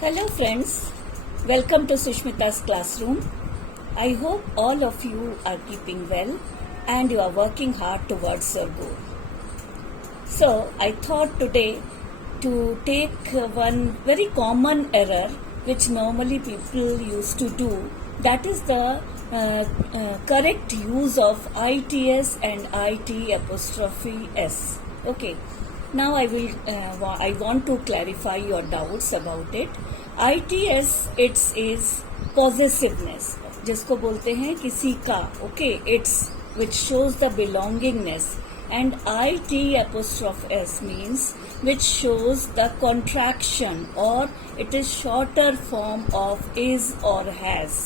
Hello friends, welcome to Sushmita's classroom. I hope all of you are keeping well and you are working hard towards your goal. So I thought today to take one very common error which normally people used to do, that is the correct use of ITS and IT apostrophe S. Okay. Now I want to clarify your doubts about it. ITS it is possessiveness, जिसको बोलते हैं किसी का, okay, it's which shows the belongingness, and IT apostrophe S means which shows the contraction or it is shorter form of is or has.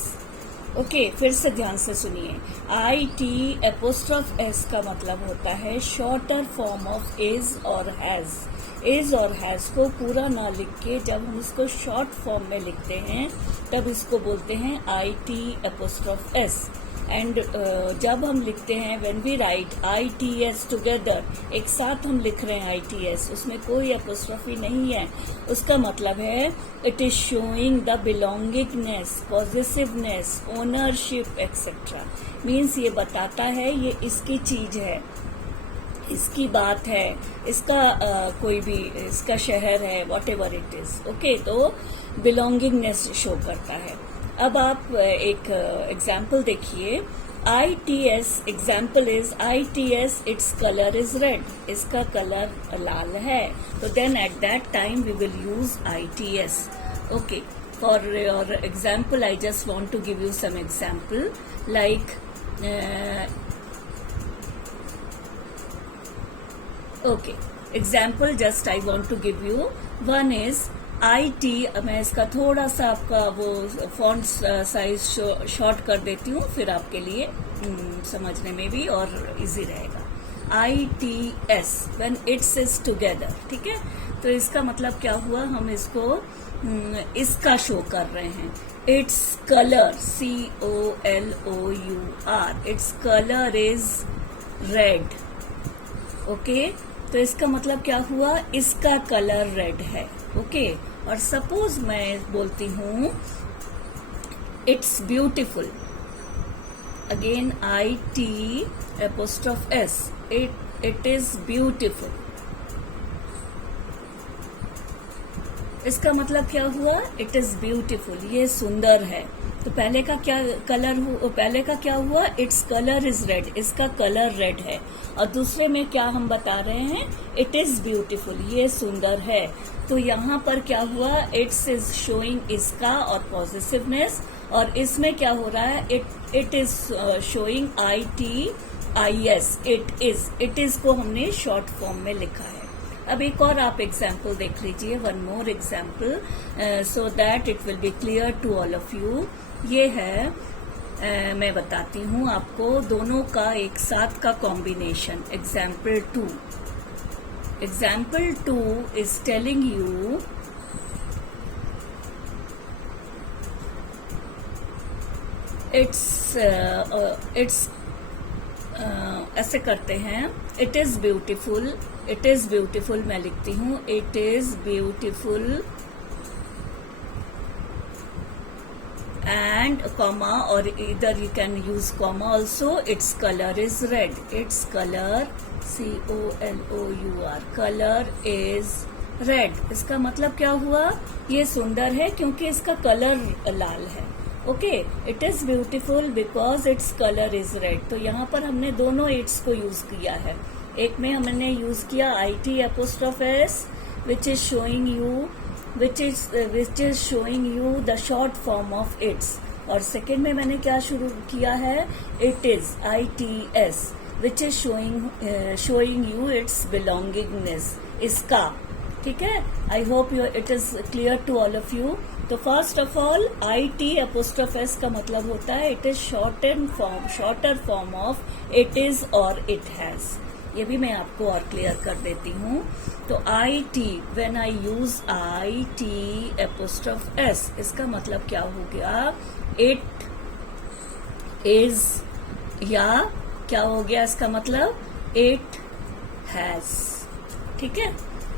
Okay फिर से ध्यान से सुनिए. IT एपोस्ट्रॉफ एस का मतलब होता है शॉर्टर फॉर्म ऑफ इज और हैज. इज और हैज को पूरा ना लिख के जब हम इसको शॉर्ट फॉर्म में लिखते हैं तब इसको बोलते हैं IT एपोस्ट्रॉफ एस. एंड जब हम लिखते हैं when we write ITS together, एक साथ हम लिख रहे हैं ITS, उसमें कोई एपोस्ट्रॉफी नहीं है, उसका मतलब है it is showing the belongingness, positiveness, ownership etcetera. Means ये बताता है ये इसकी चीज है, इसकी बात है, इसका कोई भी इसका शहर है, whatever it is. Okay, तो बिलोंगिंगनेस शो करता है. अब आप एक एग्जाम्पल देखिए. ITS example is ITS its colour is red, इसका कलर लाल है, तो then at that time we will use ITS. Okay, for your example I just want to give you some example like okay example just I want to give you. One is IT, मैं इसका थोड़ा सा आपका वो font size short कर देती हूँ फिर आपके लिए समझने में भी और इजी रहेगा. ITS when it's is together, ठीक है. तो इसका मतलब क्या हुआ, हम इसको इसका शो कर रहे हैं. Its colour COLOUR, it's colour is red. Okay, तो इसका मतलब क्या हुआ, इसका कलर रेड है. ओके, और सपोज मैं बोलती हूं it's beautiful, again IT apostrophe S, it is beautiful. इसका मतलब क्या हुआ, इट इज ब्यूटिफुल, ये सुंदर है. तो पहले का क्या हुआ, इट्स कलर इज रेड, इसका कलर रेड है. और दूसरे में क्या हम बता रहे हैं, इट इज ब्यूटिफुल, ये सुंदर है. तो यहाँ पर क्या हुआ, इट्स इज शोइंग इसका और पॉजिटिवनेस, और इसमें क्या हो रहा है, it is showing ITIS, it is को हमने शॉर्ट फॉर्म में लिखा है. अब एक और आप एग्जाम्पल देख लीजिए, one more example so that it will be clear to all of you. ये है मैं बताती हूँ आपको दोनों का एक साथ का combination. Example two is telling you it's ऐसे करते हैं. इट इज ब्यूटिफुल मैं लिखती हूँ, it is beautiful and comma, or either you can use comma also. Its color is red, its color COLOUR, color is red. इसका मतलब क्या हुआ, ये सुंदर है क्योंकि इसका कलर लाल है. Okay, it is beautiful because it's colour is red. तो यहाँ पर हमने दोनों इट्स को यूज किया है. एक में हमने यूज किया IT apostrophe S which is showing you the short form of its, और सेकेंड में मैंने क्या शुरू किया है, it is ITS which is showing you its belongingness, इसका. ठीक है, I hope it is clear to all of you. तो first of all IT apostrophe S का मतलब होता है it is shorter form of it is और it has. ये भी मैं आपको और क्लियर कर देती हूँ. तो IT, when I use IT apostrophe S, इसका मतलब क्या हो गया, इट इज, या क्या हो गया इसका मतलब, इट हैज. ठीक है,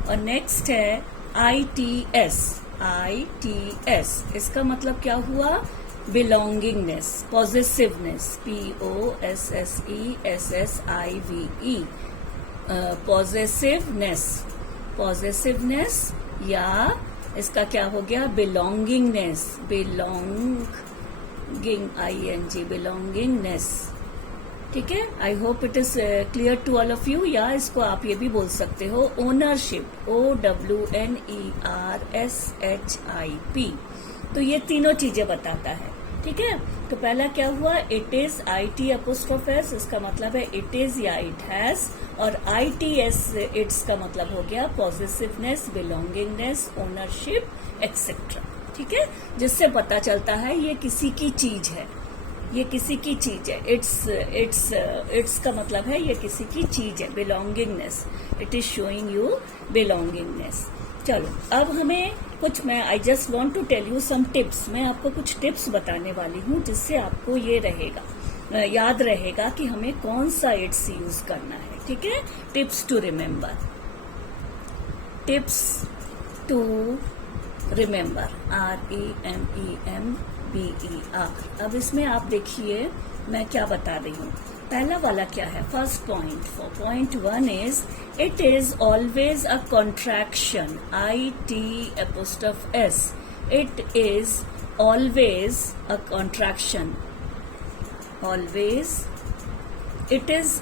और नेक्स्ट है ITS. ITS, इसका मतलब क्या हुआ? बिलोंगिंगनेस, पॉजेसिवनेस, POSSESSIVE, पॉजेसिवनेस, पॉजेसिवनेस, या इसका क्या हो गया? Belongingness, belonging ING, belongingness. ठीक है, I hope it is clear to all of you. या इसको आप ये भी बोल सकते हो ओनरशिप, OWNERSHIP। तो ये तीनों चीजें बताता है। ठीक है, तो पहला क्या हुआ? It is, IT apostrophe S, इसका मतलब है इट इज या इट हैज, और ITS इट्स का मतलब हो गया पॉजिटिवनेस, बिलोंगिंगनेस, ओनरशिप एक्सेट्रा। ठीक है, जिससे पता चलता है ये किसी की चीज है, ये किसी की चीज है। इट्स का मतलब है ये किसी की चीज है। Belongingness, it is showing you belongingness. चलो अब हमें कुछ, मैं I just want to tell you some tips. मैं आपको कुछ टिप्स बताने वाली हूँ जिससे आपको ये रहेगा, याद रहेगा कि हमें कौन सा इट्स यूज करना है। ठीक है, tips to remember, tips to remember, REMEMBER। अब इसमें आप देखिए मैं क्या बता रही हूँ। पहला वाला क्या है? First point, point 1 is it is always a contraction, IT'S। It is always a contraction, always, it is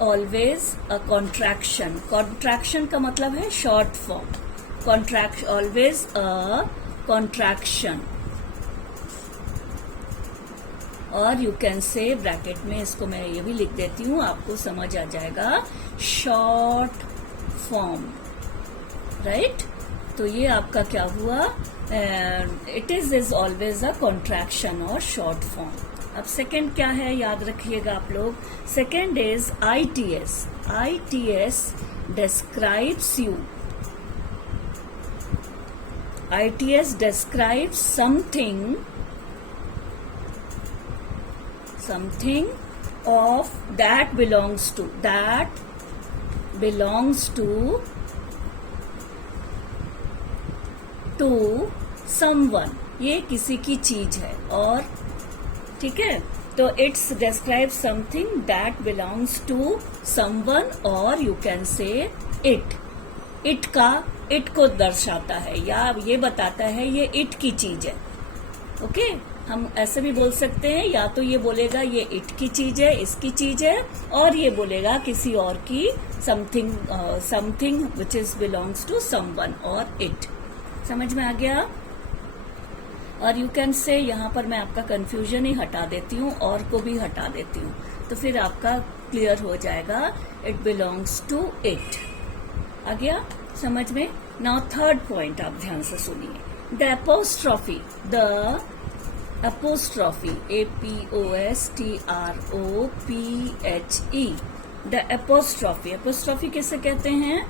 always a contraction. Contraction का मतलब है short form, contraction, always a contraction. और यू कैन से ब्रैकेट में, इसको मैं ये भी लिख देती हूँ, आपको समझ आ जाएगा, शॉर्ट फॉर्म, राइट। तो ये आपका क्या हुआ? It is always a contraction और शॉर्ट फॉर्म। अब सेकंड क्या है, याद रखिएगा आप लोग। Second is ITS। ITS describes you, ITS describes something of that belongs to someone। ये किसी की चीज है। और ठीक है, तो its describe something that belongs to someone, और यू कैन से इट को दर्शाता है या ये बताता है ये इट की चीज है। ओके, हम ऐसे भी बोल सकते हैं, या तो ये बोलेगा ये इट की चीज है, इसकी चीज है, और ये बोलेगा किसी और की, something which is belongs to someone और इट। समझ में आ गया? और यू कैन से, यहाँ पर मैं आपका कंफ्यूजन ही हटा देती हूँ और को भी हटा देती हूँ, तो फिर आपका क्लियर हो जाएगा, इट बिलोंग्स टू इट। आ गया समझ में? नाउ थर्ड पॉइंट आप ध्यान से सुनिए, the apostrophe, APOSTROPHE, the apostrophe. Apostrophe किसे कहते हैं?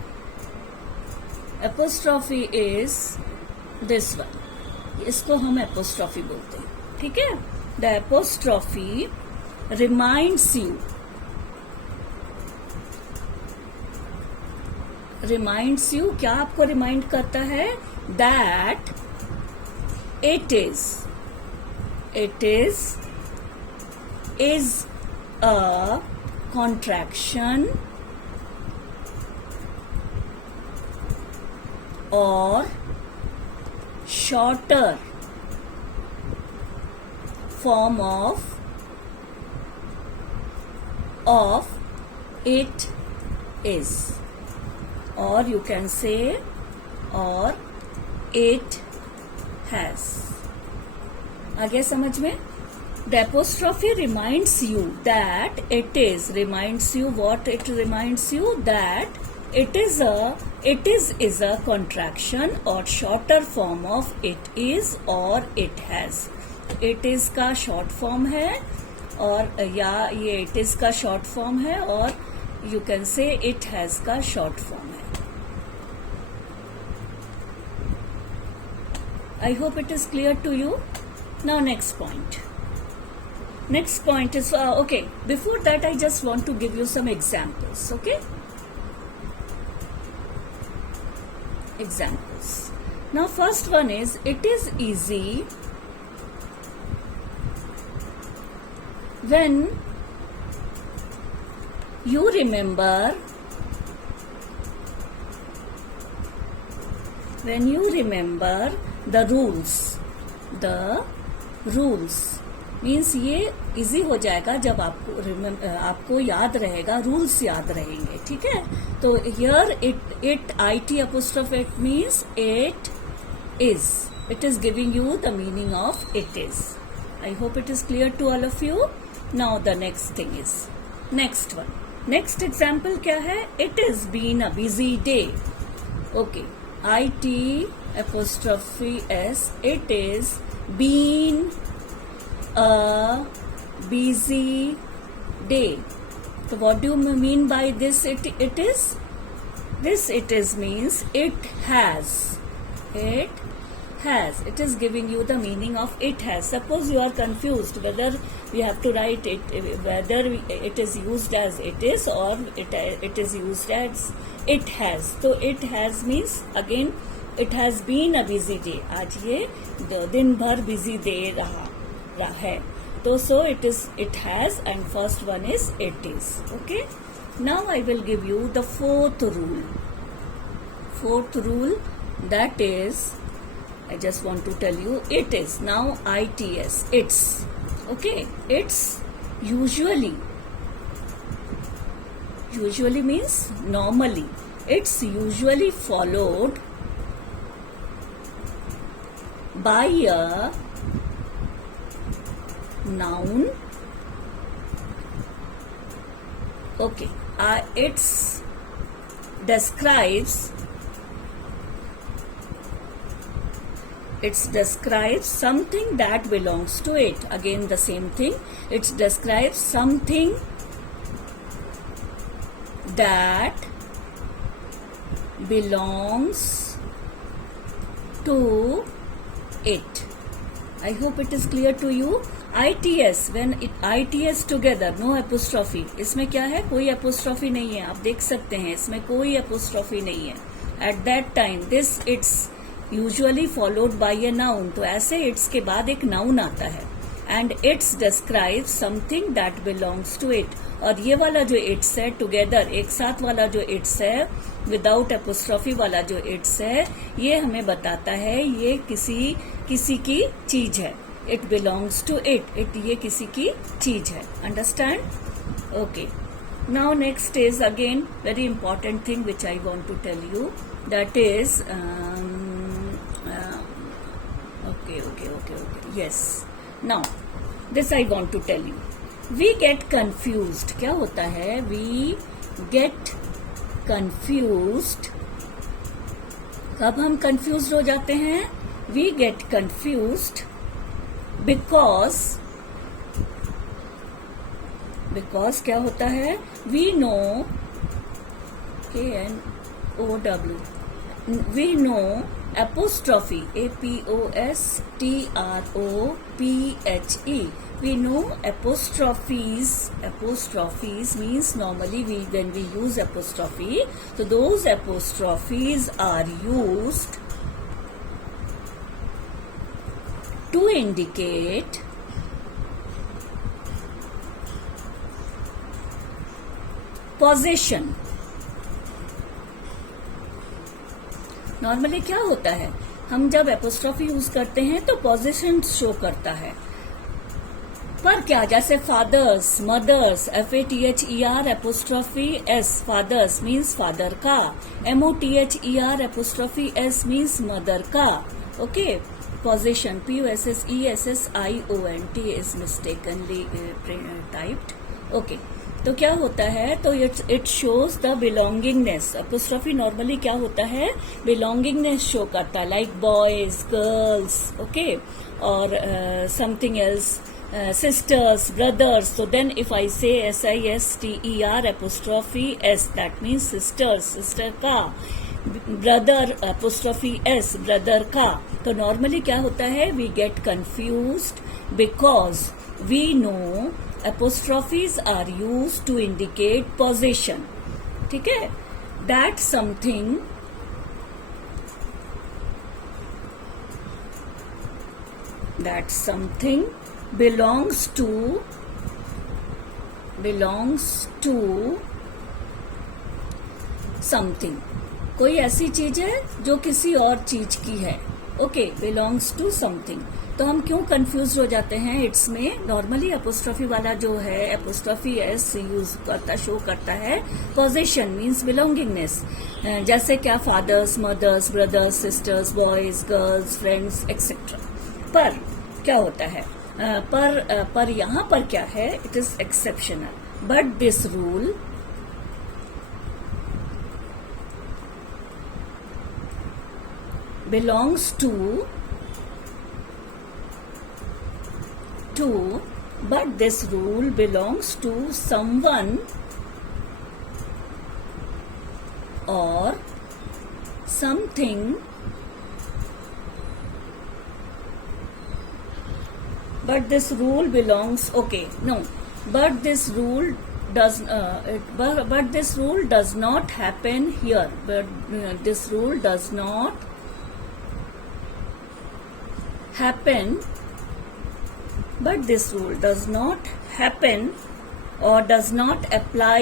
अपोस्ट्रॉफी इज दिस वन, इसको हम अपोस्ट्रॉफी बोलते हैं। ठीक है, द अपोस्ट्रॉफी रिमाइंड्स यू, क्या आपको रिमाइंड करता है? That it is a contraction और shorter form of it is, or you can say, or it has। आ गया समझ में? The apostrophe reminds you that it is, reminds you what it reminds you, that it is a contraction or shorter form of it is or it has। it is का short form है, और या ये it is का short form है, और you can say it has का short form है। I hope it is clear to you. Now next point is okay, before that I just want to give you some examples. Okay, examples. Now first one is, it is easy when you remember the rules means ये easy हो जाएगा जब आपको याद रहेगा, rules याद रहेंगे. ठीक है, तो here it IT apostrophe it means it is giving you the meaning of it is. I hope it is clear to all of you. Now the next thing is, next one, next example क्या है? It has been a busy day. Okay, IT apostrophe S, it is been a busy day. So what do you mean by this? It is? This it is means it has. It is giving you the meaning of it has. Suppose you are confused whether we have to write it, whether it is used as it is or it is used as it has. So it has means again it has been a busy day. आज ये दिन भर busy day रहा है. तो so it has and first one is it is. Okay. Now I will give you the fourth rule. Fourth rule, that is, I just want to tell you, it is. Now ITS, it's. Okay, it's usually means normally. It's usually followed by a noun. Okay, it's describes something that belongs to it. Again the same thing. It describes something that belongs to it. I hope it is clear to you. ITS, when ITS together, no apostrophe. इसमें क्या है? कोई apostrophe नहीं है. आप देख सकते हैं इसमें कोई apostrophe नहीं है. At that time, this it's usually followed by a noun. तो ऐसे it's के बाद एक noun आता है. And it's describes something that belongs to it. और ये वाला जो it's है together, एक साथ वाला जो it's है, without apostrophe वाला जो it's है, ये हमें बताता है ये किसी की चीज है. It belongs to it. ये किसी की चीज है. Understand? Okay. Now next is again very important thing which I want to tell you. That is okay. Yes. Now this I want to tell you. We get confused. क्या होता है? We get confused. कब हम confused हो जाते हैं? We get confused because क्या होता है? We know KNOW. We know apostrophe APOSTROPHE. We know apostrophes means normally when we use apostrophe, so those apostrophes are used to indicate possession. Normally क्या होता है? हम जब एपोस्ट्रॉफी यूज करते हैं तो पोजीशन शो करता है. पर क्या, जैसे fathers, mothers, FATHER apostrophe S, fathers means father का, MOTHER apostrophe S means mother का. Okay, position POSSESSIONT is mistakenly typed. Okay, तो क्या होता है? तो it shows the belongingness. Apostrophe normally क्या होता है? बिलोंगिंगनेस शो करता है, लाइक बॉयज, गर्ल्स, ओके, और something else, sisters, brothers. So then if I say SISTER apostrophe S, that means sisters, sister का, brother apostrophe S, brother का. तो normally क्या होता है? We get confused because we know apostrophes are used to indicate possession. ठीक है? That something that something belongs to something. कोई ऐसी चीज है जो किसी और चीज की है. Okay, belongs to something. तो हम क्यों कंफ्यूज हो जाते हैं इट्स में? नॉर्मली अपोस्ट्रोफी वाला जो है, अपोस्ट्रोफी एस यूज करता, शो करता है पोजीशन मीन्स बिलोंगिंगनेस. जैसे क्या, fathers, mothers, brothers, sisters, boys, girls, friends etcetera. पर क्या होता है, पर यहाँ पर क्या है, it is exceptional. But this rule belongs to but this rule belongs to someone or something but this rule belongs but this rule does not happen here. This rule does not happen, but this rule does not happen or does not apply.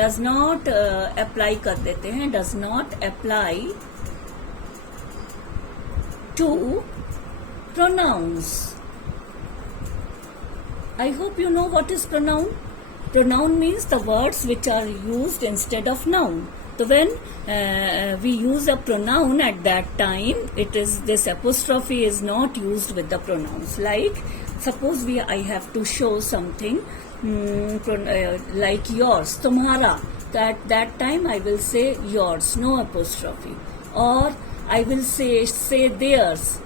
Does not apply कर देते हैं, does not apply to pronouns. I hope you know what is pronoun. Pronoun means the words which are used instead of noun. So when we use a pronoun at that time, this apostrophe is not used with the pronouns. Like suppose I have to show something like yours, तुम्हारा. At that time I will say yours, no apostrophe. Or I will say theirs,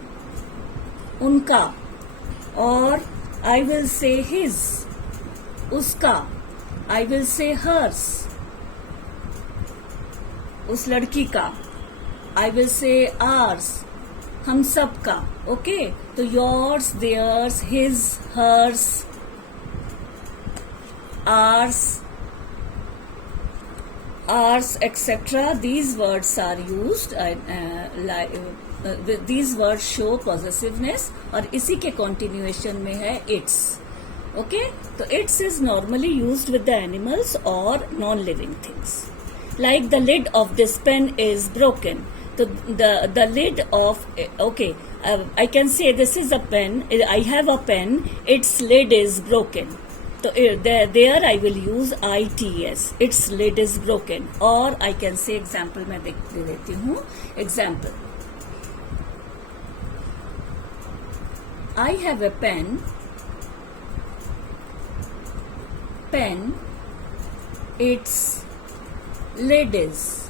उनका. Or I will say his, उसका. I will say hers, उस लड़की का. I will say ours, हम सब का. Okay, तो yours, theirs, his, hers, ours, etc. These words are used. These words show possessiveness और इसी के continuation में है its. Okay, तो its is normally used with the animals or non-living things. Like the lid of this pen is broken. So the lid of I can say this is a pen. I have a pen. Its lid is broken. So there I will use its. Its lid is broken. Or I can say example. मैं दे देती हूँ example. I have a pen. Its lid is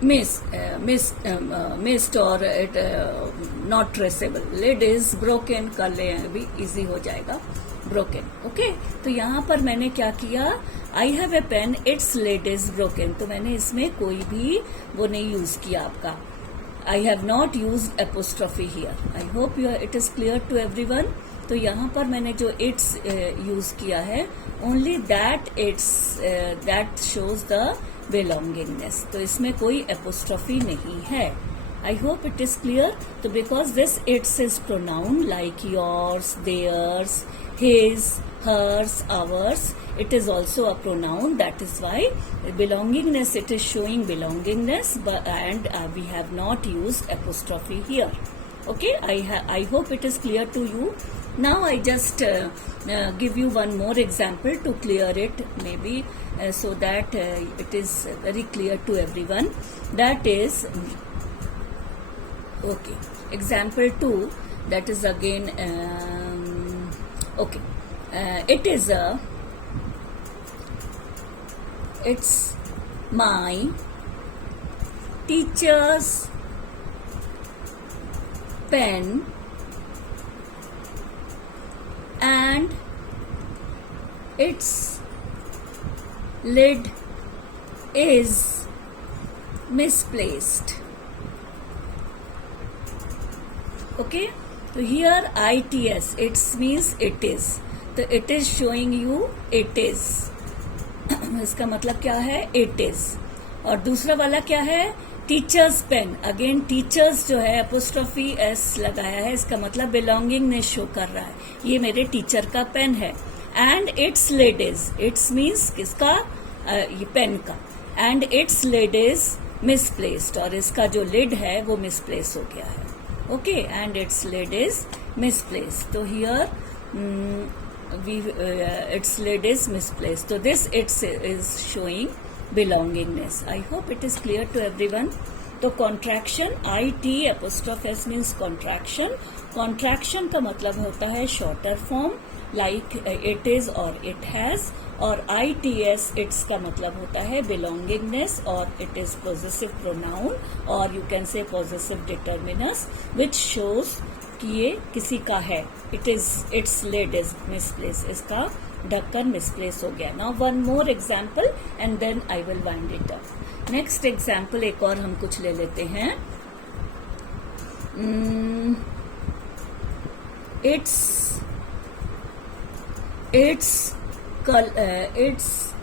missed or not traceable. Lid is broken कर ले, अभी easy हो जाएगा. Broken. Okay, तो यहाँ पर मैंने क्या किया, I have a pen, its lid is broken. तो मैंने इसमें कोई भी वो नहीं यूज किया आपका. I have not used apostrophe here. I hope it is clear to everyone. तो यहाँ पर मैंने जो its यूज किया है, only that shows the belongingness. तो इसमें कोई apostrophe नहीं है. I hope it is clear. तो because this its is pronoun like yours, theirs, his, hers, ours, it is also a pronoun. That is why belongingness, it is showing belongingness, and we have not used apostrophe here. Okay, I hope it is clear to you. Now I just give you one more example to clear it, maybe so that it is very clear to everyone. That is example 2. That is again it's my teacher's pen and its lid is misplaced. Okay, so here its, it means it is. तो it is showing you it is. इसका मतलब क्या है, it is. और दूसरा वाला क्या है, टीचर्स पेन, अगेन टीचर्स जो है अपोस्ट्रोफी एस लगाया है, इसका मतलब बिलोंगिंगनेस शो कर रहा है, ये मेरे टीचर का पेन है। And its lid is, its means किसका, ये पेन का, and its lid is misplaced, और इसका जो लिड है वो मिसप्लेस हो गया है। Okay, and its lid is misplaced, तो here its lid is misplaced. So this it's is showing belongingness. I hope it is clear to everyone. तो contraction, IT apostrophe S means contraction. Contraction का मतलब होता है shorter form like it is और it has, और ITS its का मतलब होता है belongingness, और it is possessive pronoun, or you can say possessive determiners which shows कि ये किसी का है। It is, its lid is misplace, इसका ढक्कन मिसप्लेस हो गया। Now one more example and then I will wind it up. Next example एक और हम कुछ ले लेते हैं। Its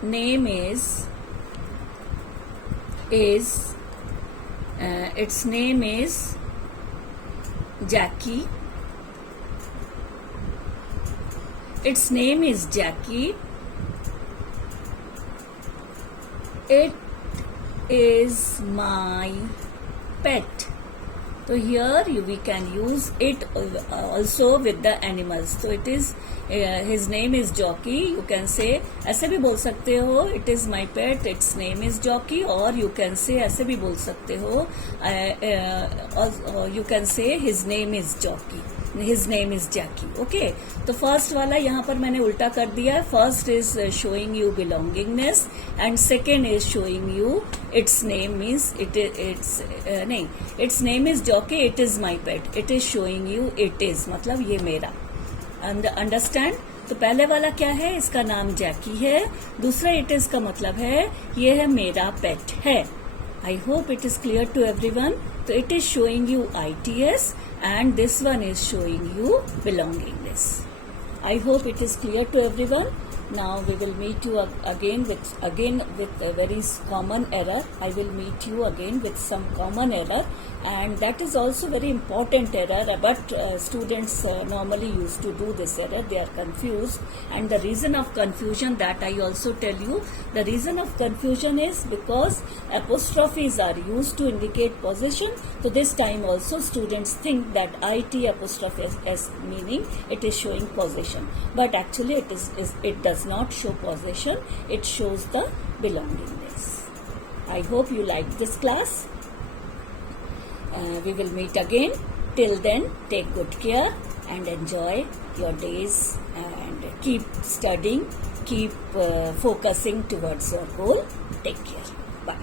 name is Jackie. Its name is Jackie. It is my pet. So here we can use it also with the animals. So it is his name is Jockey. You can say, ऐसे भी बोल सकते हो, it is my pet, its name is Jockey, और you can say ऐसे भी बोल सकते हो, you can say his name is Jockey, his name is Jackie. Okay, तो फर्स्ट वाला यहाँ पर मैंने उल्टा कर दिया है। First is showing you belongingness and second is showing you it's name means it's name is jockey, it is my pet, it is showing you it is, मतलब ये मेरा। अंडरस्टैंड? तो पहले वाला क्या है, इसका नाम जैकी है, दूसरा इट इज का मतलब है ये है मेरा पेट है। I hope it is clear to everyone. So it is showing you ITS and this one is showing you belongingness. I hope it is clear to everyone. Now we will meet you again with a very common error. I will meet you again with some common error, and that is also very important error, but students normally used to do this error. They are confused, and the reason of confusion, that I also tell you. The reason of confusion is because apostrophes are used to indicate possession. So this time also students think that IT apostrophe S meaning it is showing possession, but actually it does not show possession, it shows the belongingness. I hope you like this class. We will meet again. Till then, take good care and enjoy your days, and keep studying, keep focusing towards your goal. Take care. Bye.